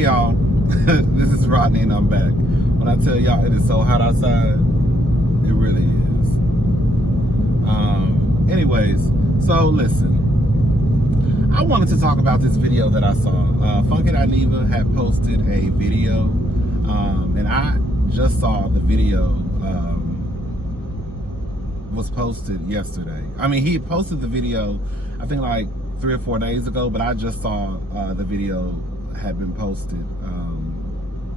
Hey y'all, this is Rodney and I'm back. When I tell y'all it is so hot outside, it really is. Anyways, so listen, I wanted to talk about this video that I saw. Funky Dineva had posted a video, and I just saw the video was posted yesterday. I mean, he posted the video, I think like 3 or 4 days ago, but I just saw the video had been posted.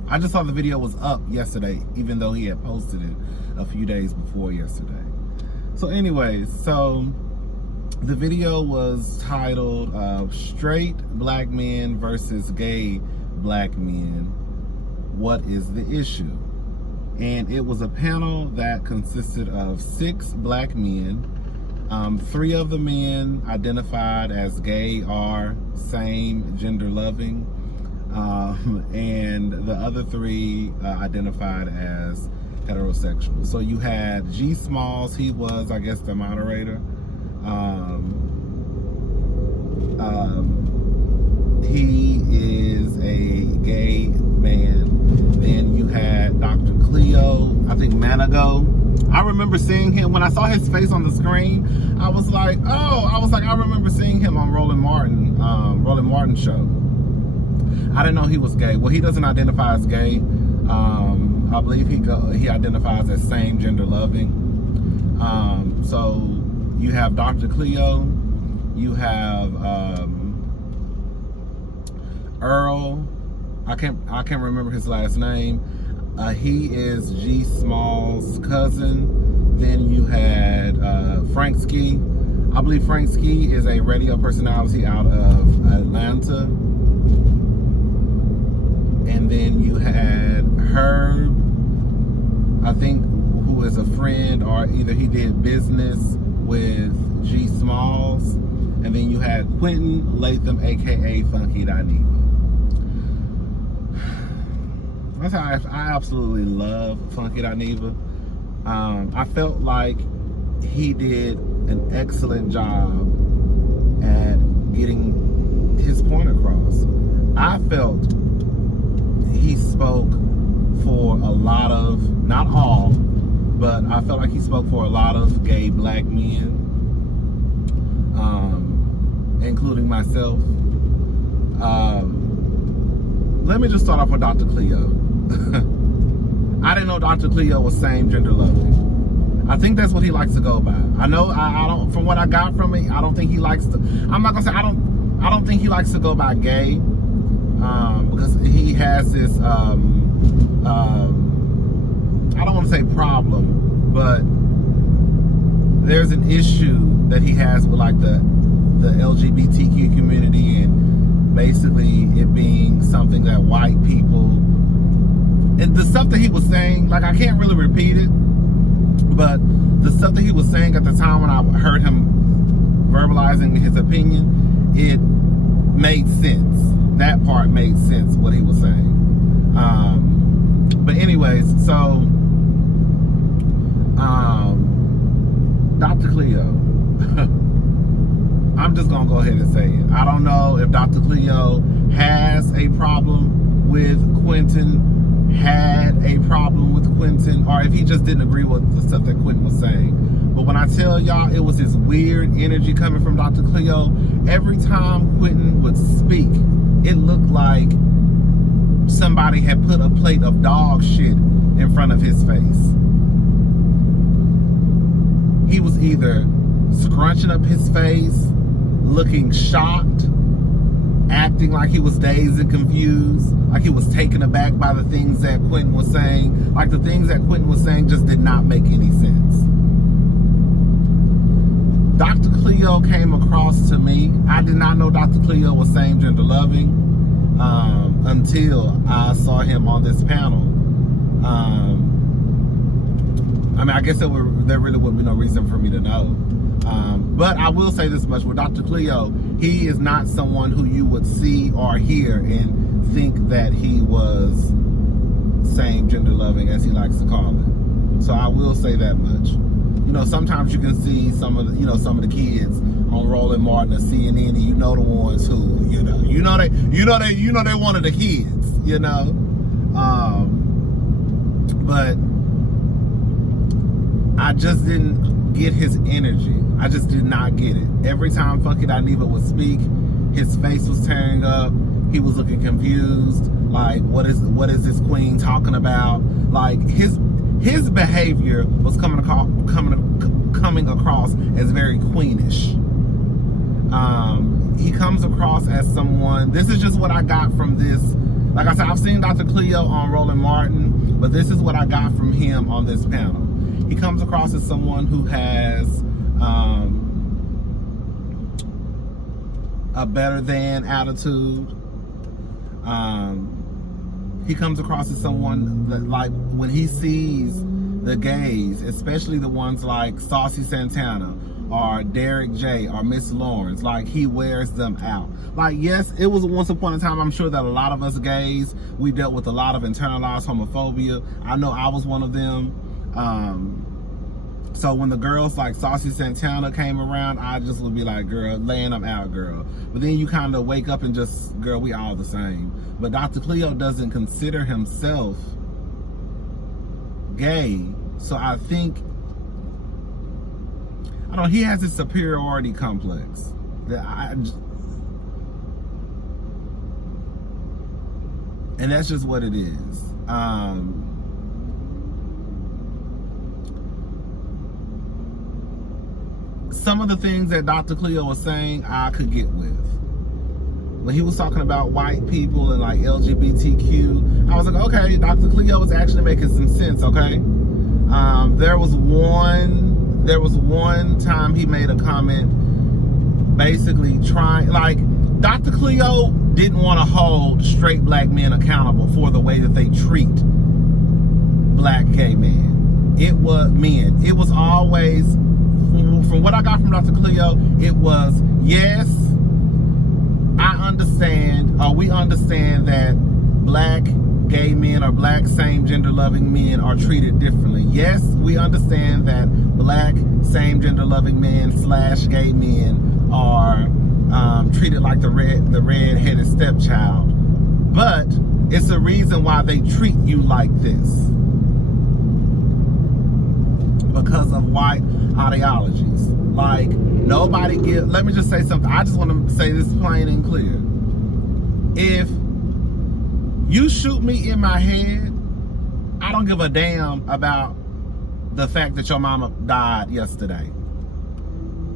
I just saw the video was up yesterday, even though he had posted it a few days before yesterday. So anyways, so the video was titled Straight Black Men versus Gay Black Men, What is the Issue? And it was a panel that consisted of 6 black men. 3 of the men identified as gay or same gender loving, and the other 3 identified as heterosexual. So you had G Smalls, he was, I guess, the moderator. He is a gay man. Then you had Dr. Cleo, I think Manago. I remember seeing him, when I saw his face on the screen, I was like, I remember seeing him on Roland Martin show. I didn't know he was gay. Well, he doesn't identify as gay. I believe he identifies as same gender loving. So you have Dr. Cleo, you have Earl. I can't remember his last name. He is G Small's cousin. Then you had Frank Ski. I believe Frank Ski is a radio personality out of Atlanta. And then you had Herb, I think, who is a friend, or either he did business with G Smalls. And then you had Quentin Latham, aka Funky Dineva. I absolutely love Funky Dineva. I felt like he did an excellent job at getting his point across. I felt he spoke for a lot of, not all, but I felt like he spoke for a lot of gay black men, including myself. Let me just start off with Dr. Cleo. I didn't know Dr. Cleo was same gender loving. I think that's what he likes to go by. I know I don't, from what I got from it, I don't think he likes to, I'm not gonna say I don't think he likes to go by gay, because he has this I don't want to say problem, but there's an issue that he has with like the LGBTQ community, and basically it being something that white people, and the stuff that he was saying, like, I can't really repeat it, but the stuff that he was saying at the time when I heard him verbalizing his opinion, it made sense. That part made sense, what he was saying. But anyways, so Dr. Cleo, I'm just gonna go ahead and say it. I don't know if Dr. Cleo has a problem with Quentin, had a problem with Quentin, or if he just didn't agree with the stuff that Quentin was saying. But when I tell y'all, it was this weird energy coming from Dr. Cleo. Every time Quentin would speak, it looked like somebody had put a plate of dog shit in front of his face. He was either scrunching up his face, looking shocked, acting like he was dazed and confused, like he was taken aback by the things that Quentin was saying. Like the things that Quentin was saying just did not make any sense. Dr. Cleo came across to me, I did not know Dr. Cleo was same gender loving until I saw him on this panel. I mean, I guess there really would be no reason for me to know. But I will say this much, with Dr. Cleo, he is not someone who you would see or hear and think that he was same gender loving, as he likes to call it. So I will say that much. You know, sometimes you can see some of the kids on Roland Martin or CNN, and you know the ones who, you know they one of the kids. you know. But I just didn't get his energy. I just did not get it. Every time Funky Dineva would speak, his face was tearing up. He was looking confused. Like, what is this queen talking about? Like, his behavior was coming across as very queenish. He comes across as someone. This is just what I got from this. Like I said, I've seen Dr. Cleo on Roland Martin, but this is what I got from him on this panel. He comes across as someone who has a better than attitude. He comes across as someone that, like, when he sees the gays, especially the ones like Saucy Santana or Derek J or Miss Lawrence, like, he wears them out. Like, yes, it was once upon a time, I'm sure that a lot of us gays, we dealt with a lot of internalized homophobia. I know I was one of them. So when the girls like Saucy Santana came around, I just would be like, girl, laying them out, girl. But then you kind of wake up and just, girl, we all the same. But Dr. Cleo doesn't consider himself gay. So I think, I don't know, he has this superiority complex that and that's just what it is. Some of the things that Dr. Cleo was saying, I could get with. When he was talking about white people and like LGBTQ, I was like, okay, Dr. Cleo was actually making some sense, okay? There was one time he made a comment basically trying, like, Dr. Cleo didn't want to hold straight black men accountable for the way that they treat black gay men. It was always, from what I got from Dr. Cleo, it was, yes, I understand, or we understand that black gay men or black same gender loving men are treated differently. Yes, we understand that black same gender loving men / gay men are treated like the red-headed stepchild. But it's a reason why they treat you like this. Because of white ideologies. Like, nobody gives, let me just say something. I just want to say this plain and clear. If you shoot me in my head, I don't give a damn about the fact that your mama died yesterday.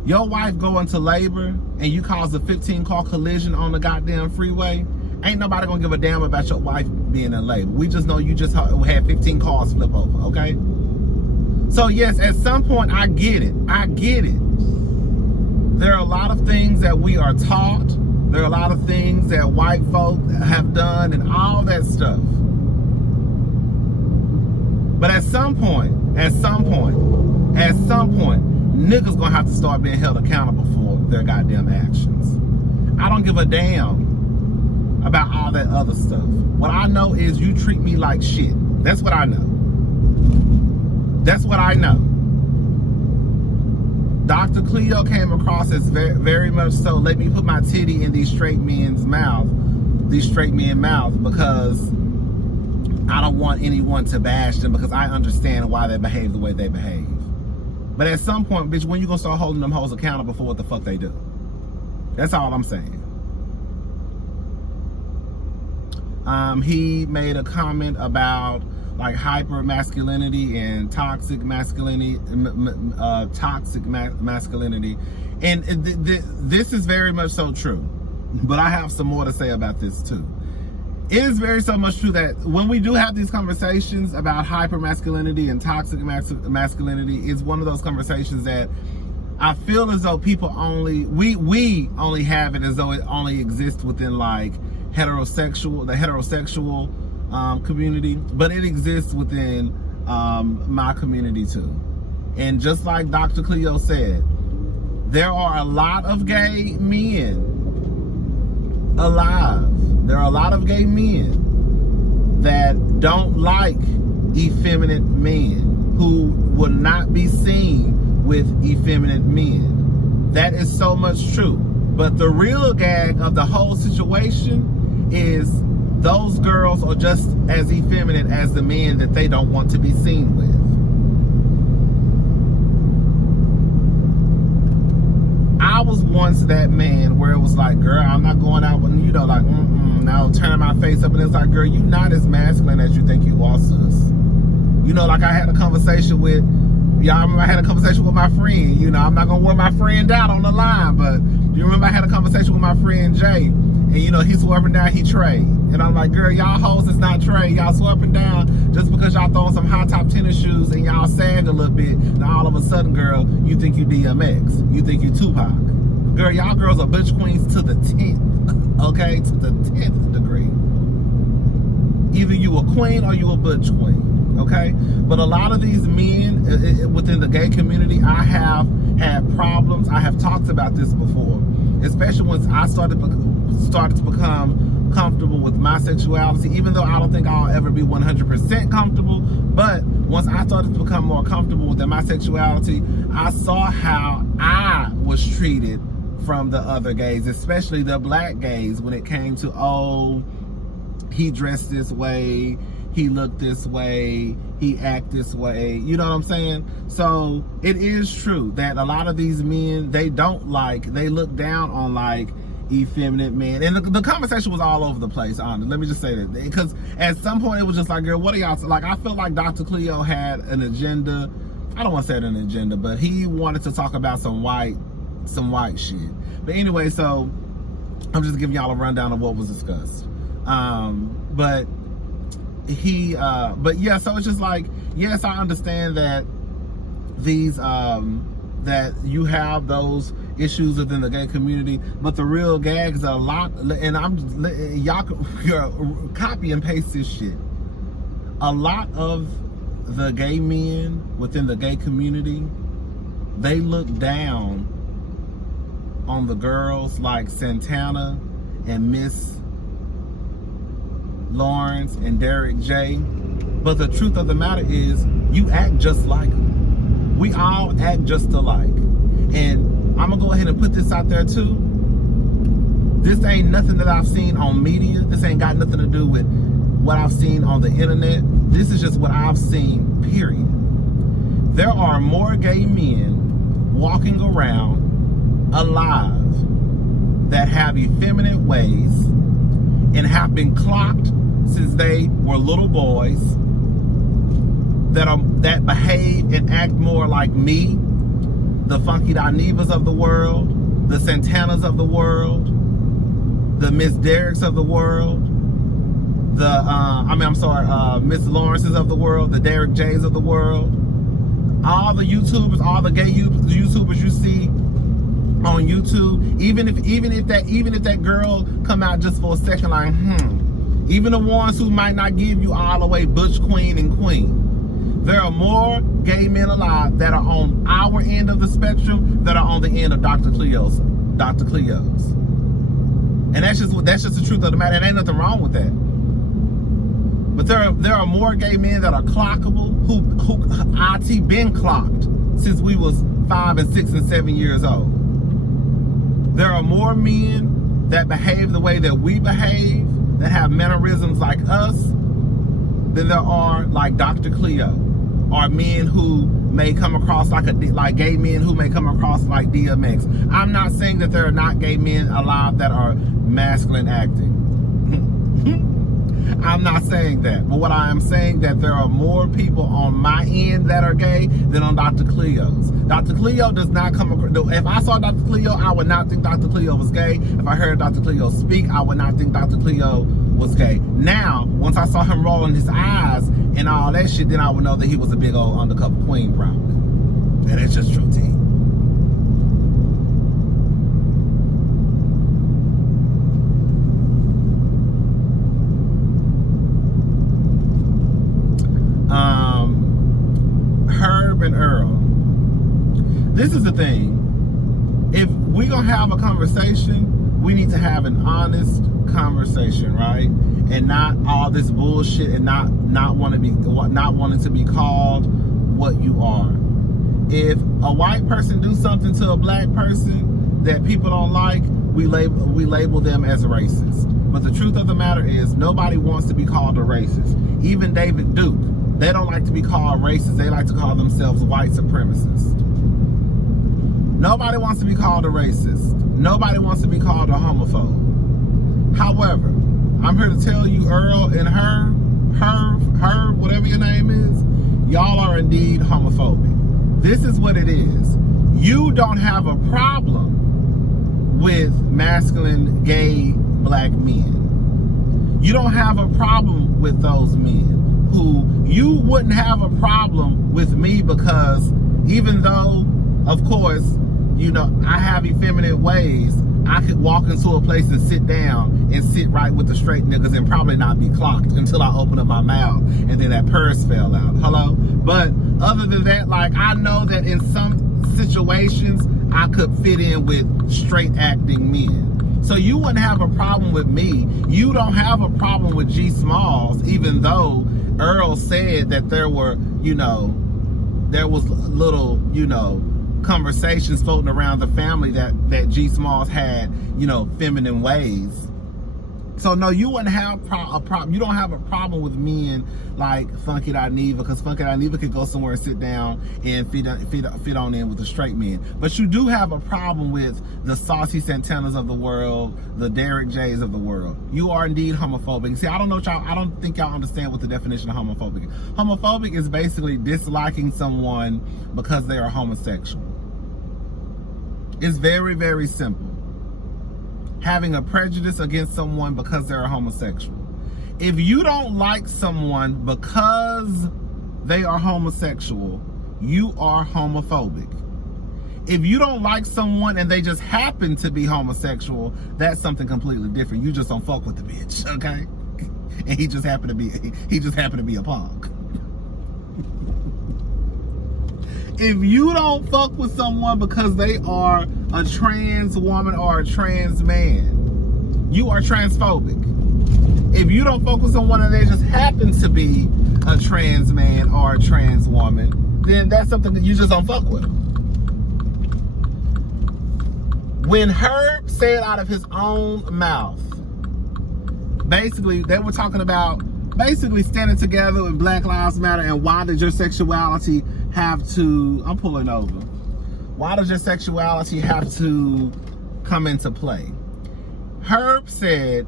Your wife go into labor and you cause a 15-car collision on the goddamn freeway, ain't nobody gonna give a damn about your wife being in labor. We just know you just had 15 cars flip over, okay? So yes, at some point, I get it. There are a lot of things that we are taught. There are a lot of things that white folk have done and all that stuff. But at some point, niggas gonna have to start being held accountable for their goddamn actions. I don't give a damn about all that other stuff. What I know is you treat me like shit. That's what I know. That's what I know. Dr. Cleo came across as very, very much so, let me put my titty in these straight men's mouth, because I don't want anyone to bash them, because I understand why they behave the way they behave. But at some point, bitch, when you gonna start holding them hoes accountable for what the fuck they do? That's all I'm saying. He made a comment about like hyper masculinity and toxic masculinity, and this is very much so true. But I have some more to say about this too. It is very so much true that when we do have these conversations about hyper masculinity and toxic masculinity, it's one of those conversations that I feel as though people we only have it as though it only exists within like the heterosexual community, but it exists within my community too. And just like Dr. Cleo said, there are a lot of gay men alive. There are a lot of gay men that don't like effeminate men, who will not be seen with effeminate men. That is so much true. But the real gag of the whole situation is those girls are just as effeminate as the men that they don't want to be seen with. I was once that man where it was like, girl, I'm not going out with, you know, like, now turning my face up, and it's like, girl, you not as masculine as you think you are, sis. You know, like I had a conversation with, y'all remember I had a conversation with my friend, you know, I'm not gonna wear my friend out on the line, but you remember I had a conversation with my friend Jay, and you know, he swore up and down he Trey. And I'm like, girl, y'all hoes is not Trey. Y'all swore up and down just because y'all throwing some high top tennis shoes and y'all sag a little bit. Now all of a sudden, girl, you think you DMX. You think you Tupac. Girl, y'all girls are bitch queens to the 10th. Okay? To the 10th degree. Either you a queen or you a butch queen. Okay? But a lot of these men within the gay community, I have had problems. I have talked about this before. Especially once I started to become comfortable with my sexuality, even though I don't think I'll ever be 100% comfortable. But once I started to become more comfortable with my sexuality, I saw how I was treated from the other gays, especially the black gays, when it came to, oh, he dressed this way, he looked this way, he act this way, you know what I'm saying? So it is true that a lot of these men, they look down on like effeminate men. And the conversation was all over the place, honestly. Let me just say that, because at some point it was just like, girl, what are y'all, like, I felt like Dr. Cleo had an agenda. I don't want to say an agenda, but he wanted to talk about some white shit. But anyway, so I'm just giving y'all a rundown of what was discussed. But yeah, so it's just like, yes, I understand that these that you have those issues within the gay community, but the real gag is a lot, and y'all copy and paste this shit. A lot of the gay men within the gay community, they look down on the girls like Santana and Miss Lawrence and Derek J. But the truth of the matter is, you act just like them. We all act just alike. And I'm gonna go ahead and put this out there too. This ain't nothing that I've seen on media. This ain't got nothing to do with what I've seen on the internet. This is just what I've seen, period. There are more gay men walking around alive that have effeminate ways and have been clocked since they were little boys, that behave and act more like me, the Funky Dinevas of the world, the Santanas of the world, the Miss Derricks of the world, Miss Lawrences of the world, the Derek J's of the world. All the YouTubers, all the gay YouTubers you see on YouTube, even if that girl come out just for a second, like, even the ones who might not give you all the way butch queen and queen. There are more gay men alive that are on our end of the spectrum that are on the end of Dr. Cleo's. And that's just the truth of the matter. And ain't nothing wrong with that. But there are more gay men that are clockable who IT been clocked since we was 5 and 6 and 7 years old. There are more men that behave the way that we behave, that have mannerisms like us, than there are like Dr. Cleo. Or men who may come across like gay men who may come across like DMX. I'm not saying that there are not gay men alive that are masculine acting. I'm not saying that. But what I am saying, that there are more people on my end that are gay than on Dr. Cleo's. Dr. Cleo does not come across. If I saw Dr. Cleo, I would not think Dr. Cleo was gay. If I heard Dr. Cleo speak, I would not think Dr. Cleo was gay. Now, once I saw him rolling his eyes and all that shit, then I would know that he was a big old undercover queen, probably. And it's just true, T. Herb and Earl. This is the thing. If we're gonna have a conversation, we need to have an honest conversation, right? And not all this bullshit, and not wanting to be called what you are. If a white person do something to a black person that people don't like, we label them as racist. But the truth of the matter is, nobody wants to be called a racist. Even David Duke, they don't like to be called racist. They like to call themselves white supremacists. Nobody wants to be called a racist. Nobody wants to be called a homophobe. However, I'm here to tell you, Earl and her, whatever your name is, y'all are indeed homophobic. This is what it is. You don't have a problem with masculine, gay, black men. You don't have a problem with those men who you wouldn't have a problem with me, because even though, of course, you know, I have effeminate ways, I could walk into a place and sit down and sit right with the straight niggas and probably not be clocked until I open up my mouth and then that purse fell out. Hello? But other than that, like, I know that in some situations I could fit in with straight acting men. So you wouldn't have a problem with me. You don't have a problem with G Smalls, even though Earl said that there were, you know, there was little, you know, conversations floating around the family that G Smalls had, you know, feminine ways. So no, you wouldn't have a problem. You don't have a problem with men like Funky Neva, because Funky Neva could go somewhere and sit down and fit on in with the straight men. But you do have a problem with the Saucy Santanas of the world, the Derek J's of the world. You are indeed homophobic. See, I don't know y'all. I don't think y'all understand what the definition of homophobic is. Homophobic is basically disliking someone because they are homosexual. It's very, very simple. Having a prejudice against someone because they're a homosexual. If you don't like someone because they are homosexual, you are homophobic. If you don't like someone and they just happen to be homosexual, that's something completely different. You just don't fuck with the bitch, okay? And he just happened to be a punk. If you don't fuck with someone because they are a trans woman or a trans man, you are transphobic. If you don't fuck with someone and they just happen to be a trans man or a trans woman, then that's something that you just don't fuck with. When Herb said out of his own mouth, basically, they were talking about basically standing together with Black Lives Matter, and why did your sexuality have to, I'm pulling over. Why does your sexuality have to come into play? Herb said,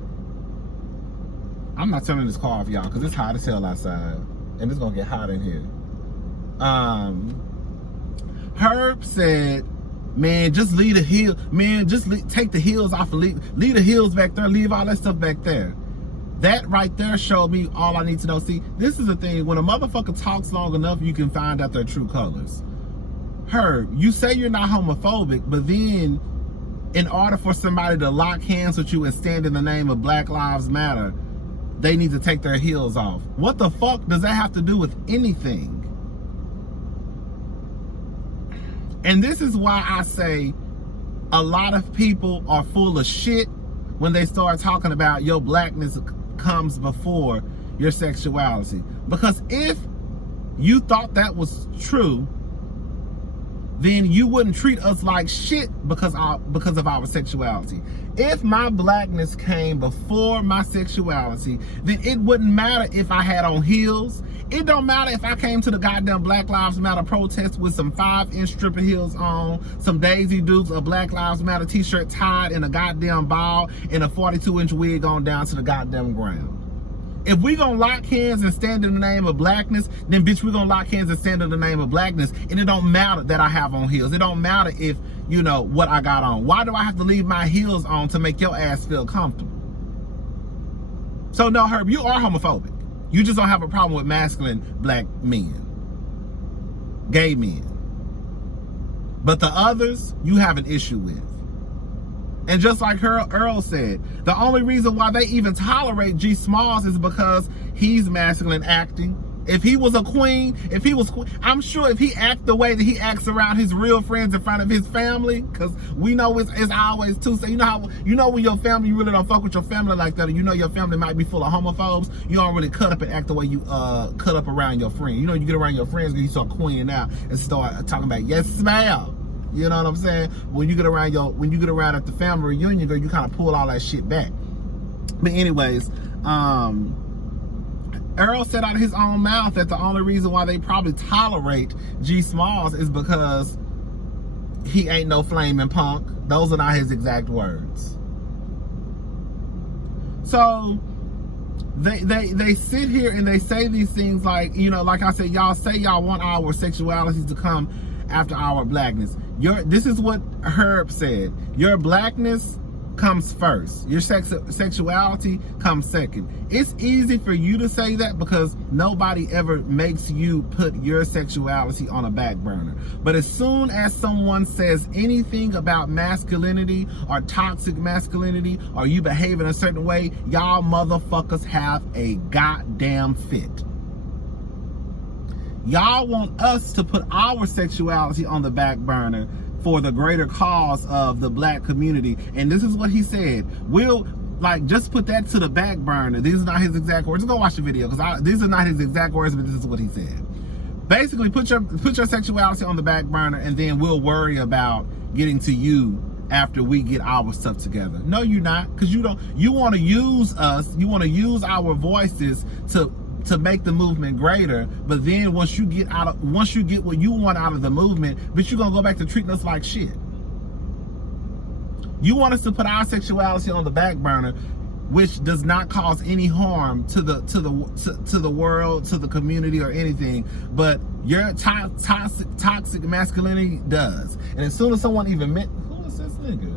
I'm not turning this car off, y'all, because it's hot as hell outside. And it's going to get hot in here. Herb said, man, just leave the heel. Man, just take the heels off and leave the heels back there. Leave all that stuff back there. That right there showed me all I need to know. See, this is the thing. When a motherfucker talks long enough, you can find out their true colors. Herb, you say you're not homophobic, but then in order for somebody to lock hands with you and stand in the name of Black Lives Matter, they need to take their heels off. What the fuck does that have to do with anything? And this is why I say a lot of people are full of shit when they start talking about your blackness comes before your sexuality. Because if you thought that was true, then you wouldn't treat us like shit because of our sexuality. If my blackness came before my sexuality, then it wouldn't matter if I had on heels. It don't matter if I came to the goddamn Black Lives Matter protest with some 5-inch stripper heels on, some Daisy Dukes, a Black Lives Matter t-shirt tied in a goddamn ball, and a 42-inch wig on down to the goddamn ground. If we gonna lock hands and stand in the name of blackness, then bitch, we gonna lock hands and stand in the name of blackness. And it don't matter that I have on heels. It don't matter if, you know, what I got on. Why do I have to leave my heels on to make your ass feel comfortable? So no, Herb, you are homophobic. You just don't have a problem with masculine black men, gay men. But the others, you have an issue with. And just like Earl said, the only reason why they even tolerate G Smalls is because he's masculine acting. If he was a queen, I'm sure if he acted the way that he acts around his real friends in front of his family, because we know it's always too. So you know when your family, you really don't fuck with your family like that, or you know your family might be full of homophobes, you don't really cut up and act the way you cut up around your friend. You know, you get around your friends and you start queening out and start talking about yes ma'am. You know what I'm saying? When you get around at the family reunion, girl, you kind of pull all that shit back. But anyways, Earl said out of his own mouth that the only reason why they probably tolerate G Smalls is because he ain't no flaming punk. Those are not his exact words. So they sit here and they say these things like, you know, like I said, y'all say y'all want our sexualities to come after our blackness. This is what Herb said. Your blackness comes first. Your sexuality comes second. It's easy for you to say that because nobody ever makes you put your sexuality on a back burner. But as soon as someone says anything about masculinity or toxic masculinity or you behave in a certain way, y'all motherfuckers have a goddamn fit. Y'all want us to put our sexuality on the back burner for the greater cause of the black community. And this is what he said. We'll just put that to the back burner. These are not his exact words. Just go watch the video because these are not his exact words, but this is what he said. Basically, put your sexuality on the back burner, and then we'll worry about getting to you after we get our stuff together. No, you're not, because you want to use us. You want to use our voices to make the movement greater, but then once you get what you want out of the movement, but you're gonna go back to treating us like shit. You want us to put our sexuality on the back burner, which does not cause any harm to the world, to the community, or anything, but your toxic masculinity does. And as soon as someone even who is this nigga?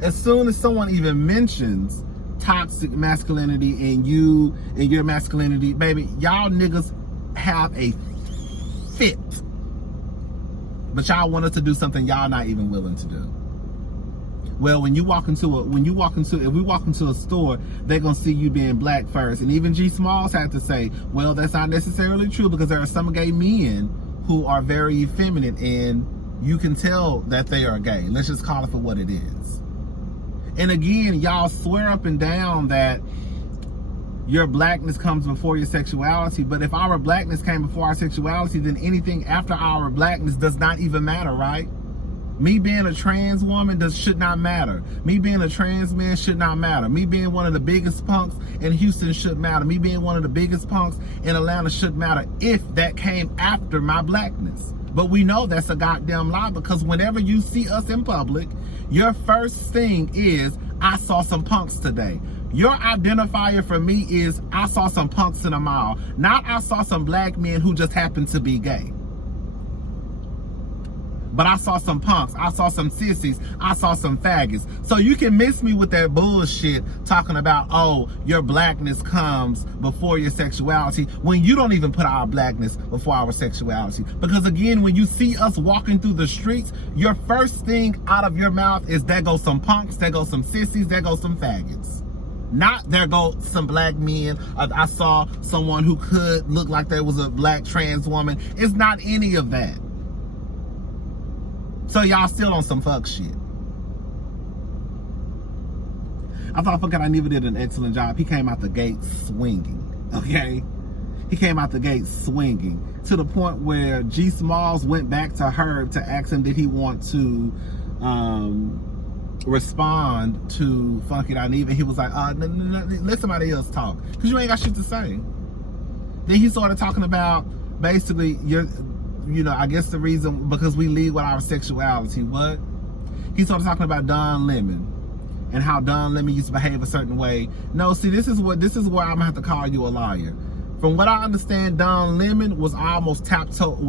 As soon as someone even mentions toxic masculinity and you and your masculinity, baby, y'all niggas have a fit. But y'all want us to do something y'all not even willing to do. Well, if we walk into a store, they're gonna see you being black first. And even G Smalls had to say, well, that's not necessarily true because there are some gay men who are very effeminate and you can tell that they are gay. Let's just call it for what it is. And again, y'all swear up and down that your blackness comes before your sexuality. But if our blackness came before our sexuality, then anything after our blackness does not even matter, right? Me being a trans woman should not matter. Me being a trans man should not matter. Me being one of the biggest punks in Houston should matter. Me being one of the biggest punks in Atlanta should matter if that came after my blackness. But we know that's a goddamn lie, because whenever you see us in public, your first thing is, I saw some punks today. Your identifier for me is, I saw some punks in a mall. Not I saw some black men who just happened to be gay. But I saw some punks, I saw some sissies, I saw some faggots. So you can miss me with that bullshit talking about, oh, your blackness comes before your sexuality, when you don't even put our blackness before our sexuality. Because again, when you see us walking through the streets, your first thing out of your mouth is, there go some punks, there go some sissies, there go some faggots. Not there go some black men. I saw someone who could look like they was a black trans woman. It's not any of that. So y'all still on some fuck shit. I thought fucking Aniva did an excellent job. He came out the gate swinging, okay? He came out the gate swinging to the point where G Smalls went back to her to ask him, did he want to respond to Funky Aniva? He was like, no, let somebody else talk, because you ain't got shit to say. Then he started talking about basically I guess the reason, because we lead with our sexuality. What? He started talking about Don Lemon and how Don Lemon used to behave a certain way. No, see, this is where I'm gonna have to call you a liar. From what I understand, Don Lemon was almost taptoeing.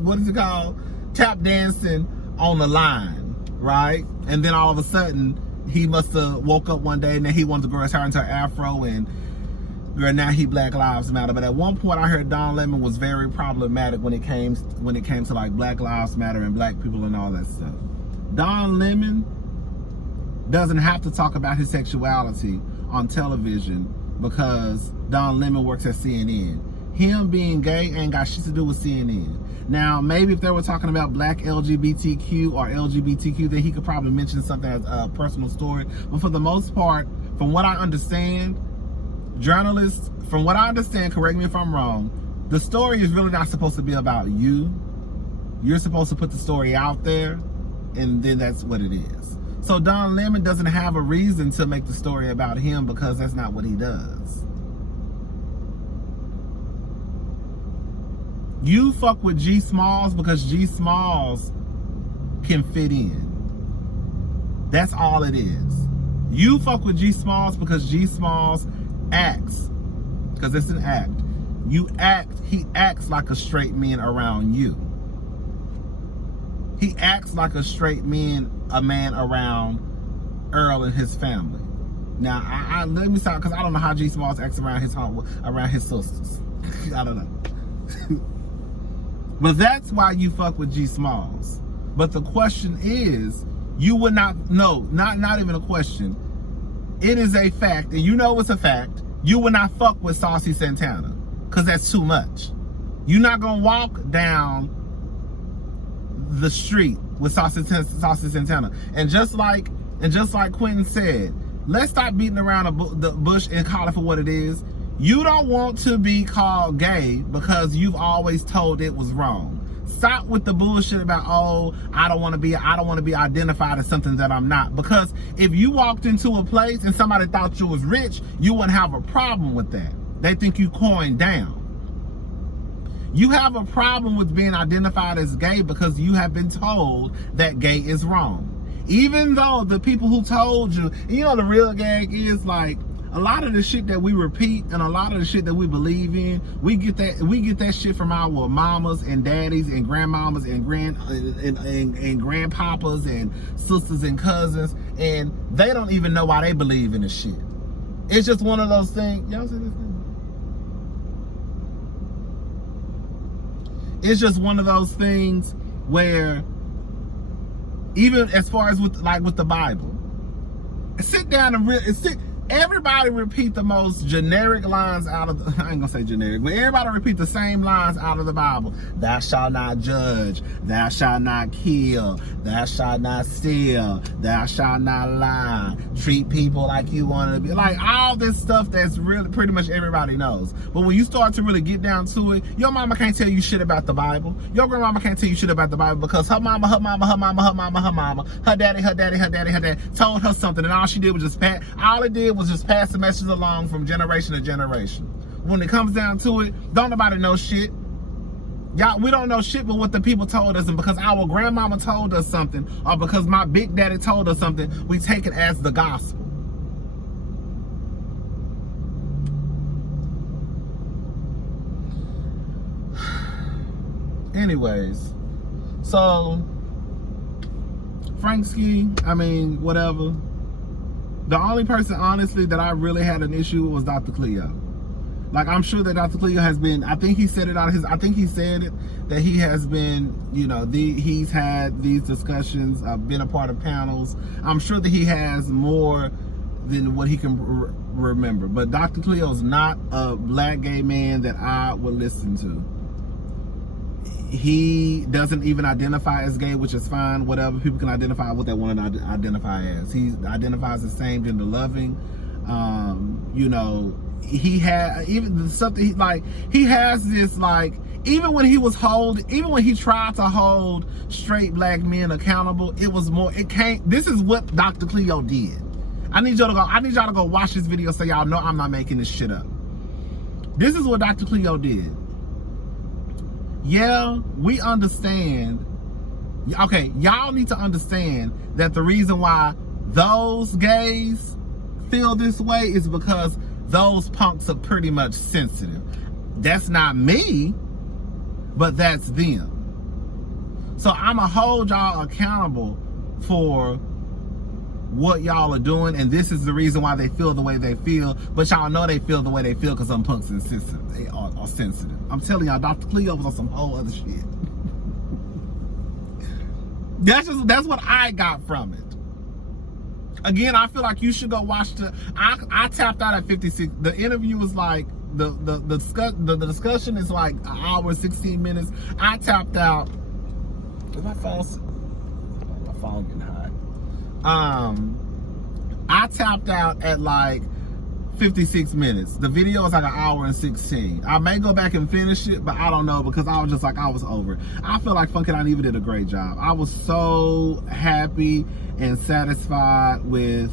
What is it called? Tap dancing on the line, right? And then all of a sudden, he must have woke up one day and then he wanted to grow his hair into an afro, and girl, now he Black Lives Matter. But at one point I heard Don Lemon was very problematic when it came to like Black Lives Matter and black people and all that stuff. Don Lemon doesn't have to talk about his sexuality on television because Don Lemon works at CNN. Him being gay ain't got shit to do with CNN. Now, maybe if they were talking about black LGBTQ or LGBTQ, then he could probably mention something as a personal story. But for the most part, from what I understand, journalists, from what I understand, correct me if I'm wrong, the story is really not supposed to be about you. You're supposed to put the story out there, and then that's what it is. So Don Lemon doesn't have a reason to make the story about him because that's not what he does. You fuck with G Smalls because G Smalls can fit in. That's all it is. You fuck with G Smalls because G Smalls acts, because it's an act. He acts like a straight man around you. He acts like a straight man around Earl and his family. Now, I let me stop, because I don't know how G Smalls acts around his home, around his sisters. I don't know. But that's why you fuck with G Smalls. But the question is, you would not, no, not even a question. It is a fact, and you know it's a fact. You would not fuck with Saucy Santana, because that's too much. You're not gonna walk down the street with Saucy Santana. And just like Quentin said, let's stop beating around the bush and call it for what it is. You don't want to be called gay because you've always told it was wrong. Stop with the bullshit about, oh, I don't want to be identified as something that I'm not. Because if you walked into a place and somebody thought you was rich, you wouldn't have a problem with that. They think you coined down. You have a problem with being identified as gay because you have been told that gay is wrong. Even though the people who told you, you know, the real gag is like, a lot of the shit that we repeat and a lot of the shit that we believe in, we get that shit from our mamas and daddies and grandmamas and grandpapas and sisters and cousins, and they don't even know why they believe in the shit. It's just one of those things. Y'all see this thing? It's just one of those things where, even as far as with the Bible, sit down and everybody repeat the most generic lines out of I ain't gonna say generic, but everybody repeat the same lines out of the Bible. Thou shalt not judge, thou shalt not kill, thou shalt not steal, thou shalt not lie, treat people like you want to be, like all this stuff that's really pretty much everybody knows. But when you start to really get down to it, your mama can't tell you shit about the Bible. Your grandmama can't tell you shit about the Bible because her daddy told her something, and all she did was just pass the message along from generation to generation. When it comes down to it, don't nobody know shit. Y'all, we don't know shit but what the people told us, and because our grandmama told us something, or because my big daddy told us something, we take it as the gospel. Anyways, so Frank Ski, I mean, whatever. The only person, honestly, that I really had an issue with was Dr. Cleo. Like, I'm sure that Dr. Cleo has been, I think he said it that he has been, you know, he's had these discussions, been a part of panels. I'm sure that he has more than what he can remember. But Dr. Cleo's not a black gay man that I would listen to. He doesn't even identify as gay, which is fine. Whatever, people can identify what they want to identify as. He identifies as same gender loving. You know, he had even something like he has this, like, even when he tried to hold straight black men accountable, it was more. It can't. This is what Dr. Cleo did. I need y'all to go watch this video so y'all know I'm not making this shit up. This is what Dr. Cleo did. Yeah, we understand. Okay, y'all need to understand that the reason why those gays feel this way is because those punks are pretty much sensitive. That's not me, but that's them. So I'ma hold y'all accountable for what y'all are doing, and this is the reason why they feel the way they feel. But y'all know they feel the way they feel because some punks are sensitive. They are sensitive. I'm telling y'all, Dr. Cleo was on some whole other shit. That's what I got from it. Again, I feel like you should go watch I tapped out at 56. The interview was like the discussion is like an hour and 16 minutes. I tapped out. Is my phone getting hot? I tapped out at like 56 minutes. The video is like an hour and 16. I may go back and finish it, but I don't know, because I was just like, I was over it. I feel like Funky Dineva did a great job. I was so happy and satisfied with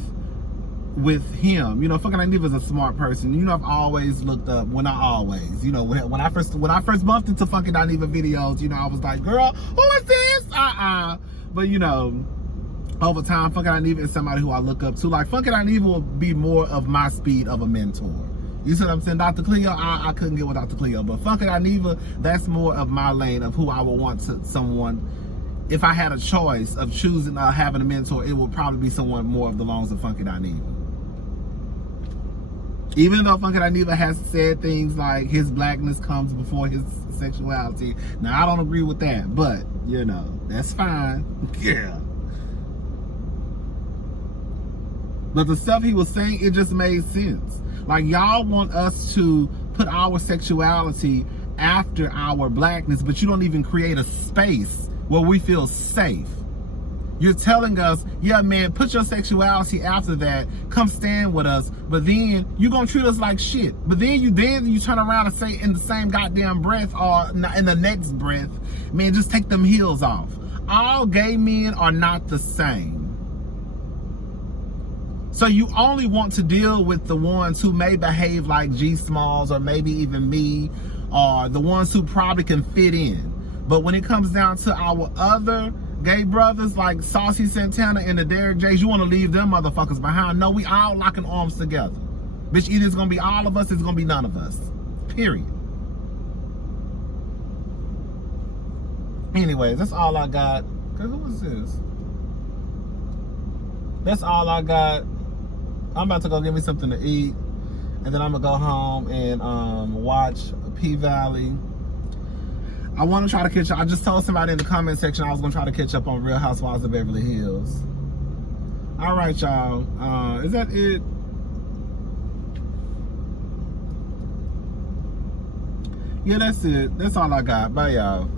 him. You know, Funky Dineva is a smart person. You know, I've always looked up, when I first bumped into Funky Dineva videos, you know, I was like, girl, who is this? But you know, over time, Funky Dineva is somebody who I look up to. Like, Funky Dineva will be more of my speed of a mentor. You see what I'm saying? Dr. Cleo, I couldn't get with Dr. Cleo, but Funky Dineva, that's more of my lane of who I would want someone. If I had a choice of choosing having a mentor, it would probably be someone more of the lines of Funky Dineva. Even though Funky Dineva has said things like his blackness comes before his sexuality. Now, I don't agree with that, but, you know, that's fine. Yeah. But the stuff he was saying, it just made sense. Like, y'all want us to put our sexuality after our blackness, but you don't even create a space where we feel safe. You're telling us, yeah, man, put your sexuality after that. Come stand with us. But then you're going to treat us like shit. But then you turn around and say in the same goddamn breath, or in the next breath, man, just take them heels off. All gay men are not the same. So you only want to deal with the ones who may behave like G Smalls, or maybe even me, or the ones who probably can fit in. But when it comes down to our other gay brothers like Saucy Santana and the Derrick J's, you want to leave them motherfuckers behind. No, we all locking arms together. Bitch, either it's going to be all of us, it's going to be none of us. Period. Anyways, that's all I got. Who is this? That's all I got. I'm about to go get me something to eat, and then I'm gonna go home and watch P-Valley. I want to try to catch up. I just told somebody in the comment section I was gonna try to catch up on Real Housewives of Beverly Hills. All right, y'all. Is that it? Yeah, that's it. That's all I got. Bye, y'all.